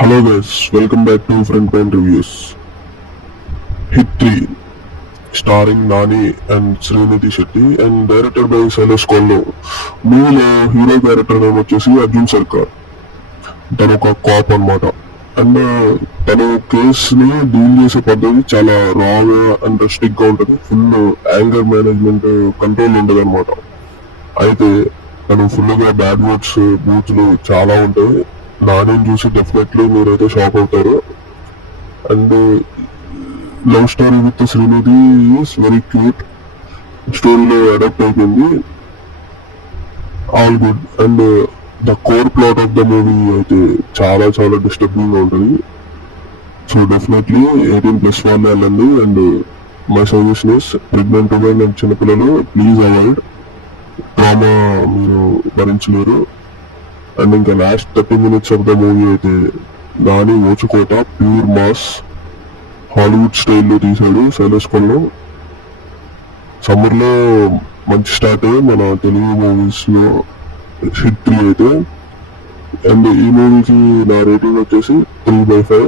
Hello guys, welcome back to Front Point Reviews. Hit 3, starring Nani and Srinidhi Shetty and directed by Silas Kollo. మూవీలో hero character name వచ్చేసి అర్జున్ సర్కార్. తను ఒక cap అనమాట. And తను కేసుని డీల్ చేసే పద్ధతి చాలా రాగా అండ్ స్టిక్ గా ఉంటుంది. ఫుల్ యాంగర్ మేనేజ్మెంట్ కంట్రోల్ ఉంటుంది అనమాట. అయితే తను ఫుల్ గా బ్యాడ్ వర్డ్స్ బూత్లు చాలా ఉంటాయి. నాని చూసి డెఫినెట్లీ మీరైతే షాక్ అవుతారు. And love story with Srinidhi is very cute. స్టోరీలో అడాప్ట్ అయిపోయింది. All good. And the core plot of the movie అయితే చాలా చాలా డిస్టర్బింగ్ గా ఉంటుంది. సో డెఫినెట్లీ 18+ వాళ్ళే వెళ్ళండి. And my suggestion is pregnant women and చిన్నపిల్లలు ప్లీజ్ అవాయిడ్. డ్రామా మీరు భరించలేరు. అండ్ ఇంకా last 30 minutes of the movie అయితే నాని ఓచుకోట ప్యూర్ మాస్ హాలీవుడ్ స్టైల్లో తీశాడు సైలస్ కొల్లో. సమ్మర్లో మంచి స్టార్ట్ అయ్యి మన తెలుగు మూవీస్లో హిట్ 3 అయితే. అండ్ ఈ మూవీకి నా రేటింగ్ వచ్చేసి 3/5.